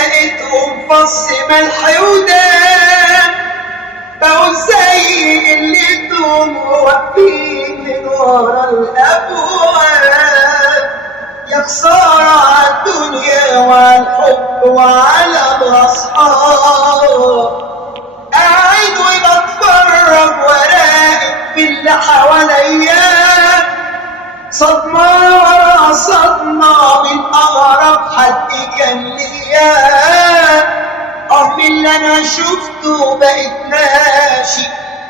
لقيتهم فص ملح ودم، بقوا زي قلتهم واقفين من ورا الابواب. يا خسارة عالدنيا وعالحب وعلى الاصحاب، قاعد وبتفرج وراقب في اللي حواليا، صدمة ورا صدمة من أغرب حد كان ليا. من اللي أنا شفته بقيت ماشي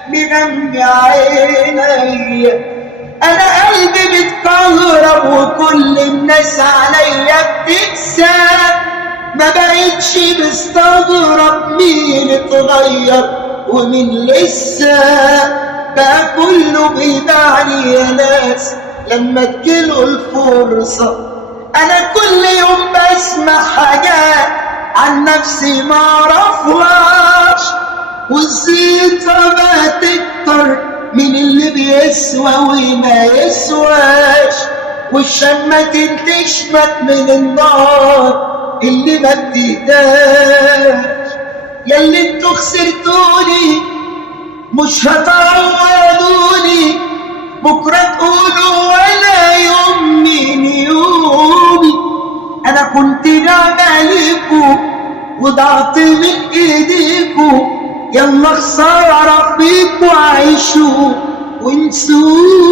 مغمي عينيا، أنا قلبي بيتكهرب وكل الناس عليا بتكسب، ما بقيتش مستغرب مين اتغير ومين لسه، بقى كله بيبعني يا ناس لما تجيله الفرصة. أنا كل يوم بسمع حاجات عن نفسي ما أعرفهاش، والزيطة بقى تكتر من اللي بيسوى وما يسواش، والشمة تشمت من النار اللي ما بتهداش. ياللي انتوا خسرتوني مش هتعوضوني، بكرة تقولوا ولا يوم من يومي. أنا كنت نعمة عليكم وضعت من إيديكم، يلا خسارة فيكوا عيشوا وانسوني.